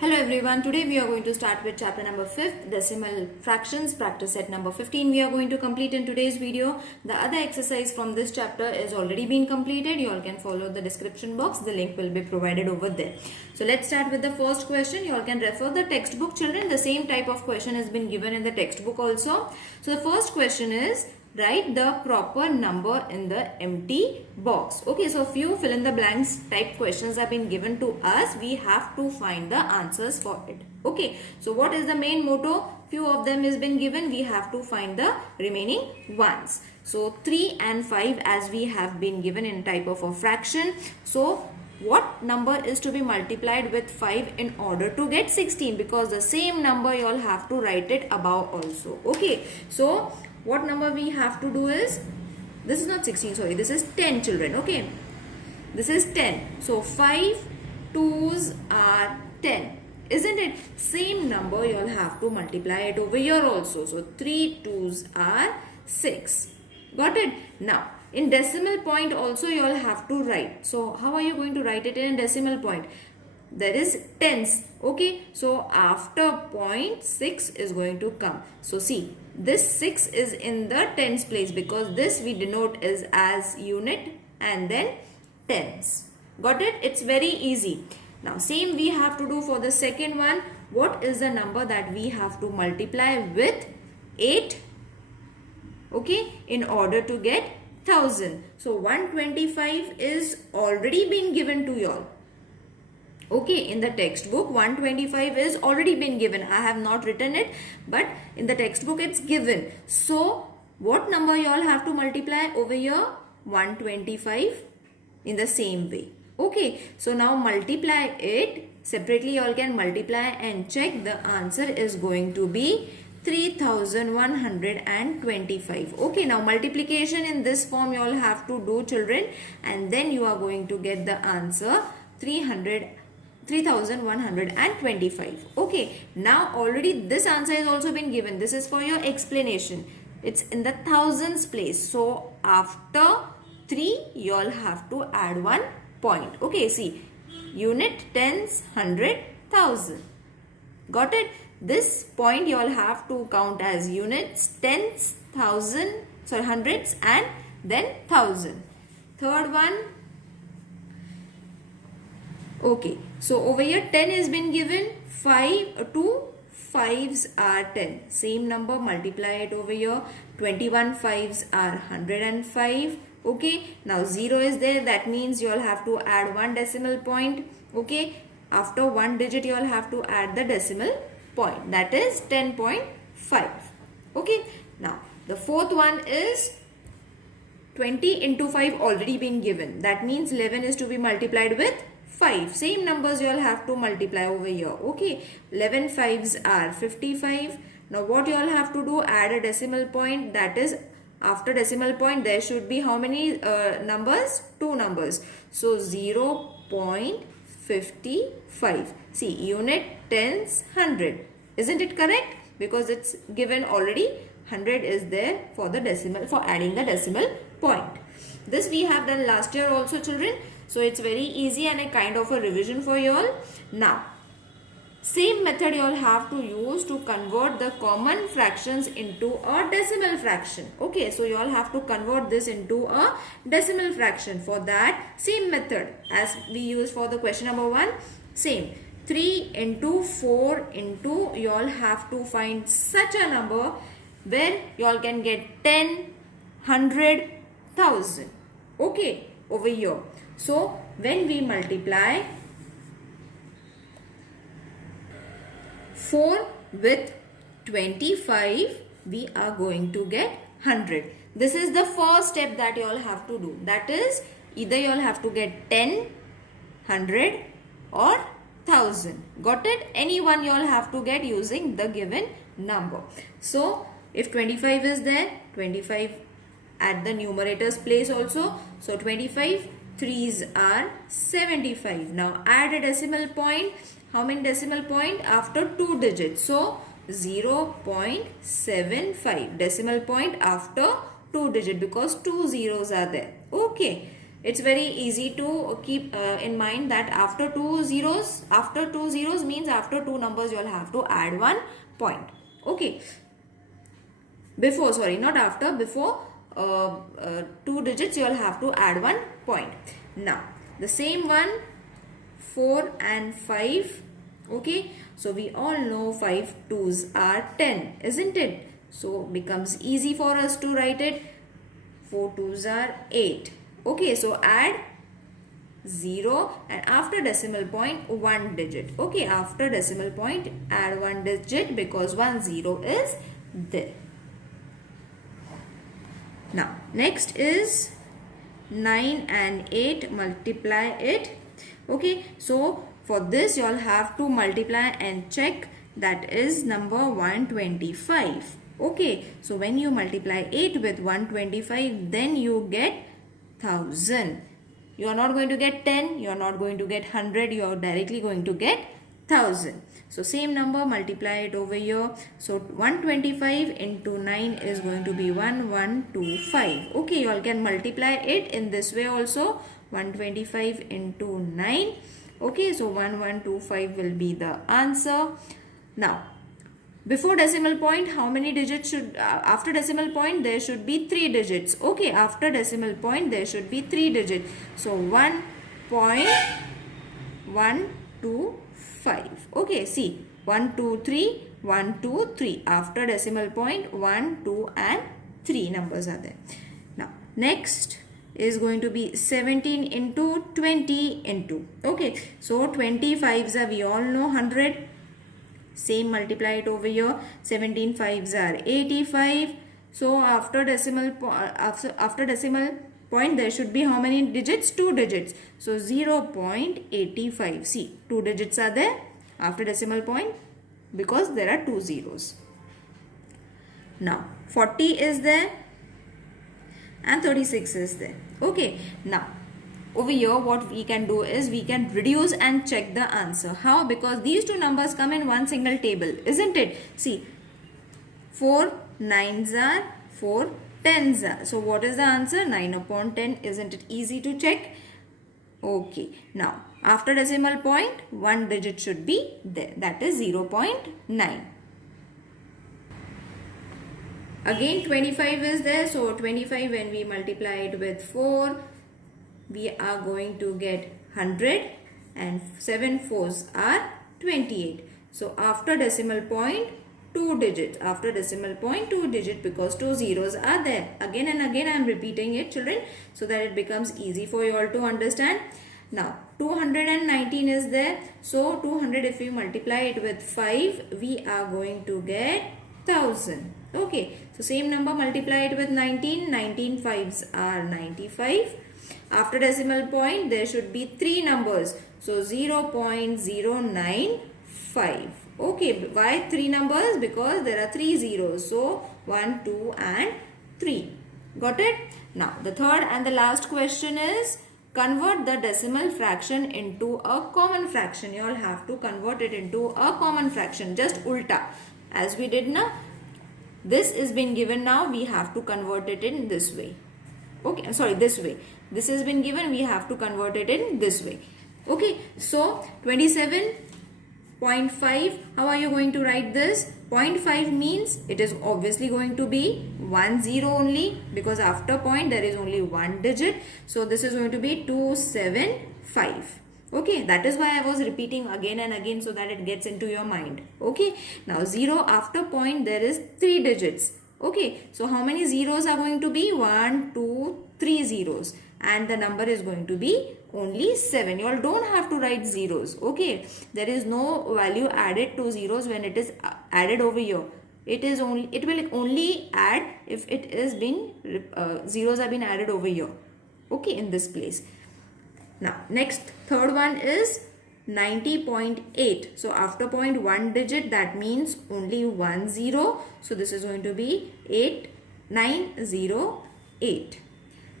Hello everyone, today we are going to start with chapter number 5th, decimal fractions, practice set number 15 we are going to complete in today's video. The other exercise from this chapter is already been completed. You all can follow the description box, the link will be provided over there. So let's start with the first question. You all can refer the textbook, children. The same type of question has been given in the textbook also. So the first question is, write the proper number in the empty box. Okay, so few fill in the blanks type questions have been given to us. We have to find the answers for it. Okay, so what is the main motto? Few of them has been given. We have to find the remaining ones. So 3 and 5 as we have been given in type of a fraction. So what number is to be multiplied with 5 in order to get 16? Because the same number you all have to write it above also. Okay, so what number we have to do is, this is not 16, sorry, this is 10, children. Okay, this is 10. So 5 2s are 10, isn't it? Same number you all have to multiply it over here also. So 3 2s are 6. Got it? Now in decimal point also you all have to write. So how are you going to write it in decimal point? There is tens. Okay, so after point 6 is going to come. So see, this 6 is in the tens place because this we denote is as unit and then tens. Got it? It's very easy. Now same we have to do for the second one. What is the number that we have to multiply with 8? Okay, in order to get 1000. So 125 is already been given to y'all. Okay, in the textbook 125 is already been given. I have not written it, but in the textbook it's given. So what number you all have to multiply over here? 125 in the same way. Okay, so now multiply it separately. You all can multiply and check. The answer is going to be 3125. Okay, now multiplication in this form you all have to do, children, and then you are going to get the answer 3125. Okay, now already this answer has also been given. This is for your explanation. It's in the thousands place. So after 3 you all have to add 1 point. Okay, see, unit, tens, hundred, thousand. Got it? This point you all have to count as units, tens, thousand, sorry, hundreds and then thousand. Third one. Okay, so over here 10 has been given. 2 5s are 10. Same number, multiply it over here. 21 5s are 105. Okay, now 0 is there. That means you all have to add 1 decimal point. Okay, after 1 digit you all have to add the decimal point. That is 10.5. Okay, now the fourth one is 20 into 5 already been given. That means 11 is to be multiplied with 5. Same numbers you all have to multiply over here. Okay, 11 5s are 55. Now what you all have to do? Add a decimal point. That is, after decimal point there should be how many numbers? 2 numbers. So 0.55. See, unit, tens, 100. Isn't it correct? Because it's given already. 100 is there for the decimal, for adding the decimal point. This we have done last year also, children. So it's very easy and a kind of a revision for you all. Now, same method you all have to use to convert the common fractions into a decimal fraction. Okay, so you all have to convert this into a decimal fraction. For that, same method as we use for the question number 1. Same. 3 into 4 into, you all have to find such a number where you all can get 10, 100, 1000. Okay, over here. So when we multiply 4 with 25, we are going to get 100. This is the first step that you all have to do. That is, either you all have to get 10, 100 or 1000. Got it? Any one you all have to get using the given number. So if 25 is there, 25 at the numerator's place also. So 25 3s are 75. Now add a decimal point. How many decimal point? After 2 digits. So 0.75 decimal point after 2 digit because 2 zeros are there. Okay. It's very easy to keep in mind that after two zeros means after two numbers you'll have to add 1 point. Okay. Before, sorry, not after, before two digits you'll have to add 1 point. Now, the same one, 4 and 5. Okay. So, we all know 5 2s are 10, isn't it? So, becomes easy for us to write it. 4 2s are 8. Okay, so add 0 and after decimal point 1 digit. Okay, after decimal point add 1 digit because 1 0 is there. Now, next is 9 and 8, multiply it. Okay, so for this you all have to multiply and check, that is number 125. Okay, so when you multiply 8 with 125, then you get 1000. You are not going to get 10, you are not going to get 100, you are directly going to get 1000. So same number, multiply it over here. So 125 into 9 is going to be 1125. Okay, you all can multiply it in this way also. 125 into 9. Okay, so 1125 will be the answer. Now, before decimal point, how many digits should, after decimal point there should be 3 digits. Okay, after decimal point there should be 3 digits. So 1.125. Okay, see, 1, 2, 3, 1, 2, 3. After decimal point 1, 2 and 3 numbers are there. Now, next is going to be 17 into 20 into. Okay, so 25s are, we all know, 100. Same, multiply it over here. 17 5s are 85. So after decimal point there should be how many digits? 2 digits. So 0.85. See, 2 digits are there after decimal point because there are 2 zeros. Now 40 is there and 36 is there. Okay, now over here what we can do is we can reduce and check the answer. How? Because these two numbers come in one single table, isn't it? See, 4 9s are, 4 10s are. So what is the answer? 9 upon 10. Isn't it easy to check? Okay, now after decimal point 1 digit should be there, that is 0.9. Again 25 is there. So 25, when we multiply it with 4, we are going to get 100 and 7 4s are 28. So after decimal point 2 digits. After decimal point 2 digit because 2 zeros are there. Again and again I am repeating it, children, so that it becomes easy for you all to understand. Now 219 is there. So 200, if we multiply it with 5, we are going to get 1000. Okay, so same number, multiply it with 19. 19 5s are 95. After decimal point there should be 3 numbers. So 0.095. Okay, why 3 numbers? Because there are 3 zeros. So 1, 2 and 3. Got it? Now the third and the last question is, convert the decimal fraction into a common fraction. You all have to convert it into a common fraction. Just ulta. As we did now. This is been given now. We have to convert it in this way. Okay, sorry, this way. This has been given. We have to convert it in this way. Okay, so 27.5. How are you going to write this? 0.5 means it is obviously going to be 1 0 only, because after point there is only 1 digit. So this is going to be 275. Okay, that is why I was repeating again and again, so that it gets into your mind. Okay, now 0 after point there is 3 digits. Okay, so how many zeros are going to be? 1, 2, 3 zeros. And the number is going to be only 7. You all don't have to write zeros. Okay, there is no value added to zeros when it is added over here. It will only add if it is been zeros have been added over here. Okay, in this place. Now next, third one is 90.8. So after point 1 digit, that means only 1 0. So this is going to be 8908.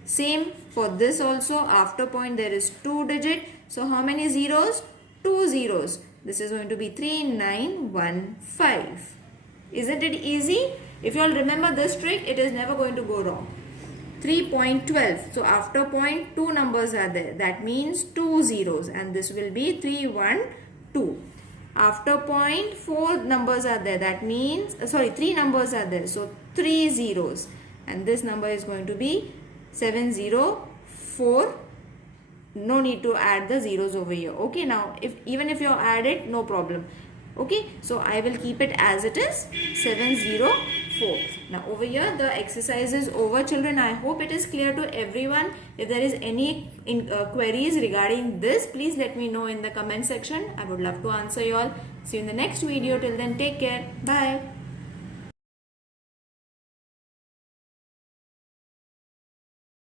Same for this also. After point there is 2 digit. So how many zeros? 2 zeros. This is going to be 3915. Isn't it easy? If you all remember this trick, it is never going to go wrong. 3.12. So after point, 2 numbers are there. That means 2 zeros, and this will be 3, 1, 2. After point, 4 numbers are there. That means, 3 numbers are there. So 3 zeros, and this number is going to be 7, 0, 4. No need to add the zeros over here. Okay, now even if you add it, no problem. Okay, so I will keep it as it is, 704. Now over here the exercise is over, children. I hope it is clear to everyone. If there is any queries regarding this, please let me know in the comment section. I would love to answer you all. See you in the next video. Till then, take care. Bye.